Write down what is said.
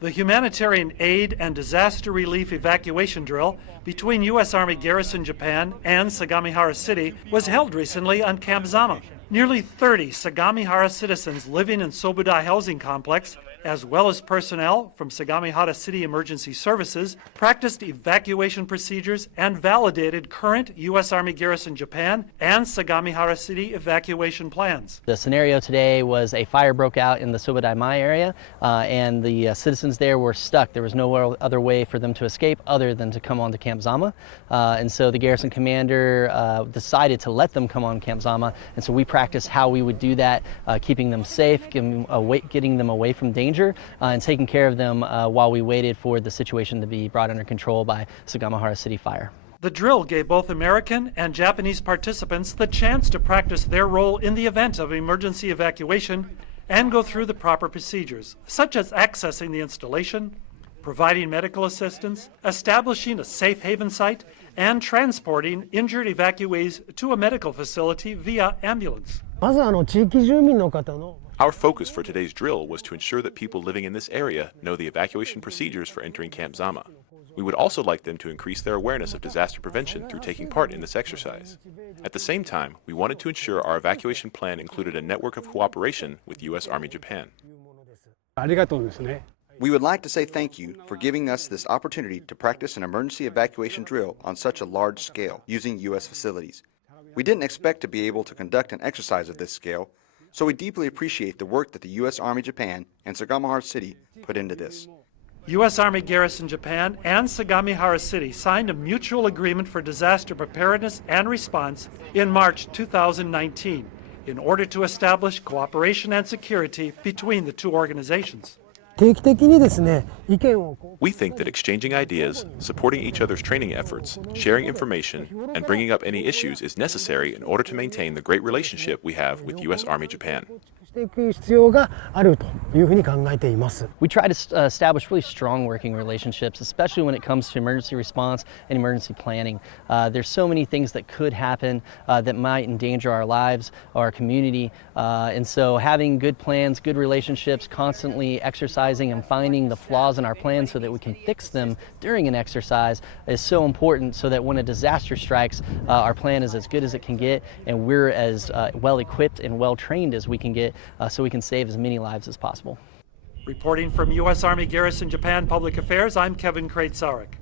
The Humanitarian Aid and Disaster Relief Evacuation Drill between U.S. Army Garrison, Japan and Sagamihara City was held recently on Camp Zama. Nearly 30 Sagamihara citizens living in Soubudai Housing Complex, as well as personnel from Sagamihara City Emergency Services, practiced evacuation procedures and validated current U.S. Army Garrison Japan and Sagamihara City evacuation plans. The scenario today was a fire broke out in the Soubudai area, and the citizens there were stuck. There was no other way for them to escape other than to come onto Camp Zama. And so the garrison commander decided to let them come on Camp Zama, and so we practiced how we would do that, keeping them safe, getting them away from danger, and taking care of them while we waited for the situation to be brought under control by Sagamihara City Fire. The drill gave both American and Japanese participants the chance to practice their role in the event of emergency evacuation and go through the proper procedures, such as accessing the installation, providing medical assistance, establishing a safe haven site, and transporting injured evacuees to a medical facility via ambulance. Our focus for today's drill was to ensure that people living in this area know the evacuation procedures for entering Camp Zama. We would also like them to increase their awareness of disaster prevention through taking part in this exercise. At the same time, we wanted to ensure our evacuation plan included a network of cooperation with U.S. Army Japan. We would like to say thank you for giving us this opportunity to practice an emergency evacuation drill on such a large scale using U.S. facilities. We didn't expect to be able to conduct an exercise of this scale, so we deeply appreciate the work that the U.S. Army Japan and Sagamihara City put into this. U.S. Army Garrison Japan and Sagamihara City signed a mutual agreement for disaster preparedness and response in March 2019 in order to establish cooperation and security between the two organizations. We think that exchanging ideas, supporting each other's training efforts, sharing information, and bringing up any issues is necessary in order to maintain the great relationship we have with U.S. Army Japan. We try to establish really strong working relationships, especially when it comes to emergency response and emergency planning. There's so many things that could happen that might endanger our lives, our community, and so having good plans, good relationships, constantly exercising and finding the flaws in our plans so that we can fix them during an exercise is so important, so that when a disaster strikes, our plan is as good as it can get, and we're as well equipped and well trained as we can get, so we can save as many lives as possible. Reporting from U.S. Army Garrison Japan Public Affairs, I'm Kevin Kraitzarek.